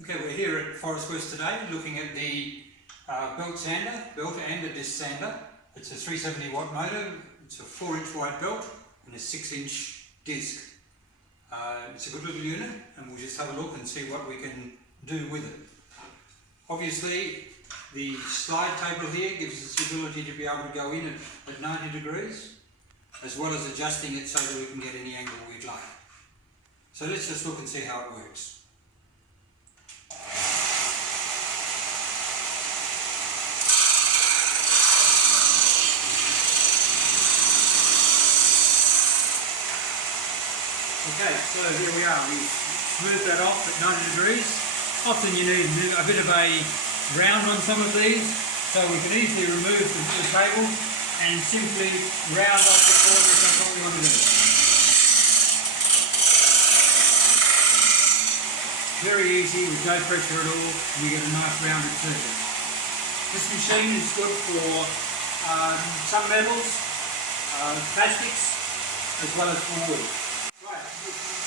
Okay, we're here at Forestwest today looking at the belter and a disc sander. It's a 370 watt motor, it's a 4-inch wide belt and a 6-inch disc. It's a good little unit and we'll just have a look and see what we can do with it. Obviously the slide table here gives us the ability to be able to go in at 90 degrees as well as adjusting it so that we can get any angle we'd like. So let's just look and see how it works. Okay, so here we are. We smooth that off at 90 degrees. Often you need a bit of a round on some of these, so we can easily remove the cable and simply round off the corners. That's what we want to do. Very easy, with no pressure at all, and you get a nice rounded surface. This machine is good for some metals, plastics, as well as for wood.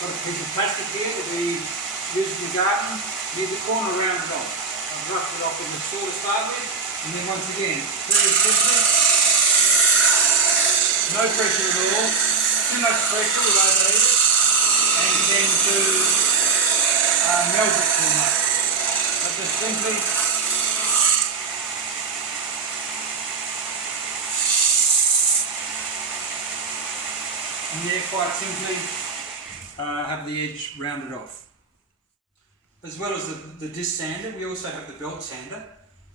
Got a piece of plastic here that we use in the garden. Need the corner rounded off. I've roughed it off in the saw to start with, and then once again, very simply, no pressure at all. Too much pressure will overheat it and tend to melt it too much. But just simply and there, quite simply, have the edge rounded off. As well as the disc sander, we also have the belt sander.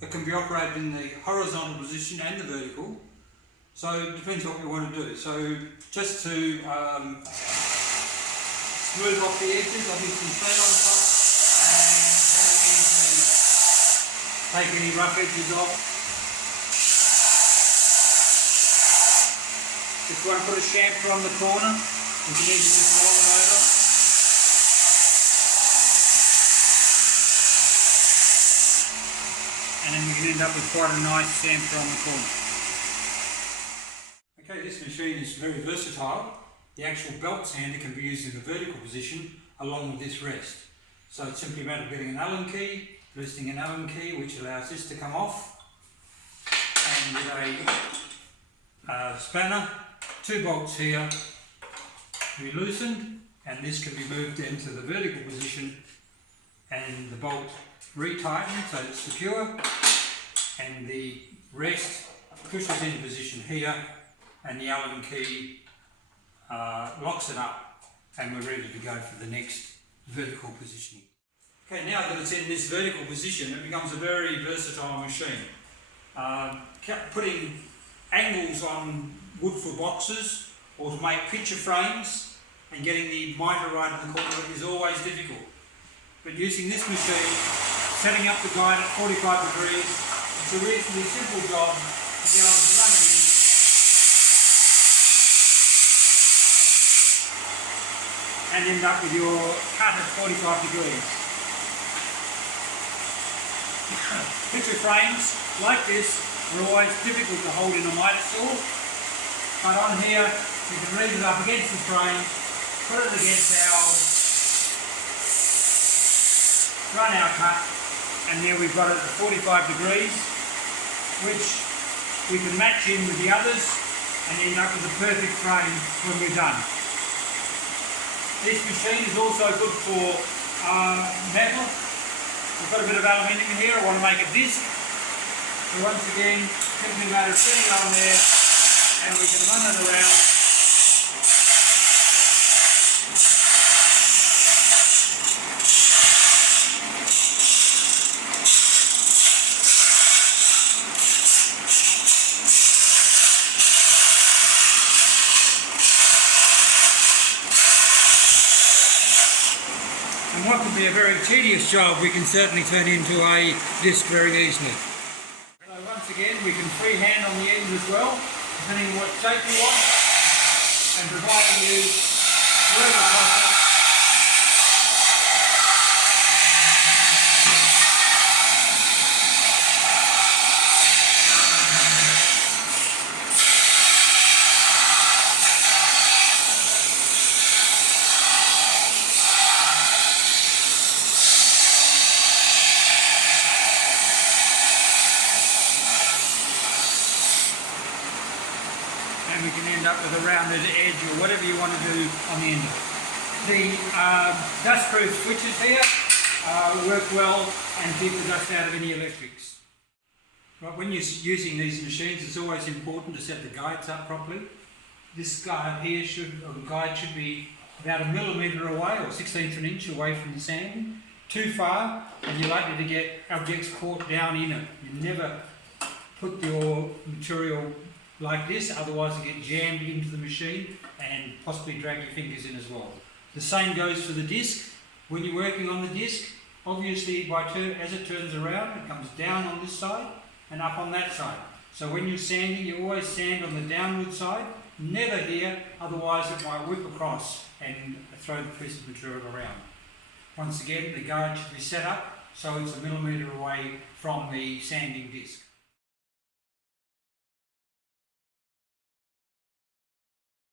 It can be operated in the horizontal position and the vertical, so it depends what we want to do. So just to smooth off the edges, obviously straight on top, and take any rough edges off. If you want to put a chamfer on the corner, you can easily just roll them over. And then we can end up with quite a nice chamfer on the corner. Okay, this machine is very versatile. The actual belt sander can be used in the vertical position along with this rest. So it's simply a matter of getting an Allen key, loosening an Allen key which allows this to come off, and with a spanner, 2 bolts here to be loosened, and this can be moved into the vertical position and the bolt retightened so it's secure, and the rest pushes in position here, and the Allen key locks it up, and we're ready to go for the next vertical positioning. Okay, now that it's in this vertical position, it becomes a very versatile machine. Putting angles on wood for boxes or to make picture frames and getting the mitre right in the corner is always difficult. But using this machine, setting up the guide at 45 degrees, it's a reasonably simple job to be able to run it in and end up with your cut at 45 degrees. Picture frames like this are always difficult to hold in a mitre saw, but on here you can leave it up against the frame, put it against run our cut, and there we've got it at 45 degrees, which we can match in with the others and end up with a perfect frame when we're done. This machine is also good for metal. We've got a bit of aluminium here. I want to make a disc. So once again, simply a matter of setting it on there, and we can run it around. And what could be a very tedious job, we can certainly turn into a disc very easily. So once again, we can freehand on the ends as well, depending on what shape you want, and providing you wherever possible. the rounded edge or whatever you want to do on the end. The dust-proof switches here work well and keep the dust out of any electrics. Right, when you're using these machines, it's always important to set the guides up properly. This guide here should be about 1 millimetre away or 1/16 of an inch away from the sand. Too far and you're likely to get objects caught down in it. You never put your material like this, otherwise it gets jammed into the machine and possibly drag your fingers in as well. The same goes for the disc. When you're working on the disc, obviously as it turns around, it comes down on this side and up on that side. So when you're sanding, you always sand on the downward side, never here, otherwise it might whip across and throw the piece of material around. Once again, the guide should be set up so it's 1 millimetre away from the sanding disc.